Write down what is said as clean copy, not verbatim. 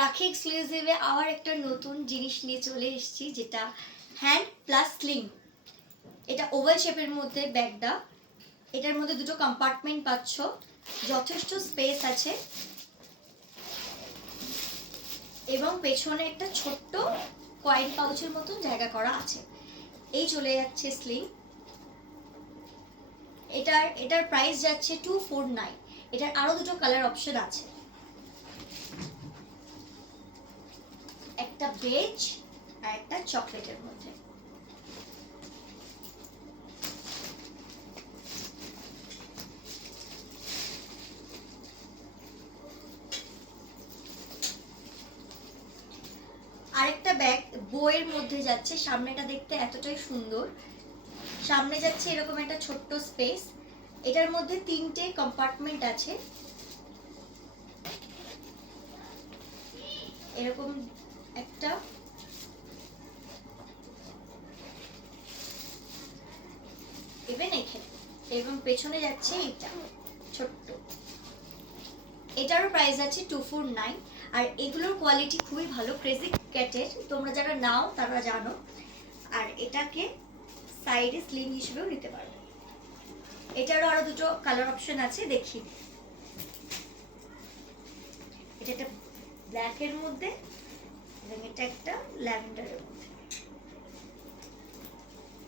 রাখি এক্সক্লুসিভে আবার একটা নতুন জিনিস নিয়ে চলে এসেছি, যেটা হ্যান্ড প্লাস স্লিং। এটা ওভাল শেপের মধ্যে ব্যাগটা। এটার মধ্যে দুটো কম্পার্টমেন্ট পাচ্ছ, যথেষ্ট স্পেস আছে এবং পেছনে একটা ছোট্ট কয়েন পাউচের মতন জায়গা করা আছে। এই চলে যাচ্ছে স্লিং। এটার প্রাইস যাচ্ছে 249। এটার আরো দুটো কালার অপশন আছে, একটা বেজ আর একটা চকলেটের মধ্যে। আরেকটা ব্যাগ বইয়ের মধ্যে যাচ্ছে, সামনেটা দেখতে এতটাই সুন্দর। সামনে যাচ্ছে এরকম একটা ছোট্ট স্পেস, এটার মধ্যে তিনটে কম্পার্টমেন্ট আছে, এরকম একটা, ইভেন এখানে, এবং পেছনে যাচ্ছে এটা ছোট্ট। এটারও প্রাইস আছে 249। আর এগুলোর কোয়ালিটি খুবই ভালো, ক্রেজি ক্যাটের, তোমরা যারা নাও তারা জানো। আর এটাকে সাইডে স্লিং হিসেবেও নিতে পারবে। এটারও আরো দুটো কালার অপশন আছে, দেখি। এটা একটা ব্ল্যাক এর মধ্যে এবং এটা একটা ল্যাভেন্ডারের মধ্যে।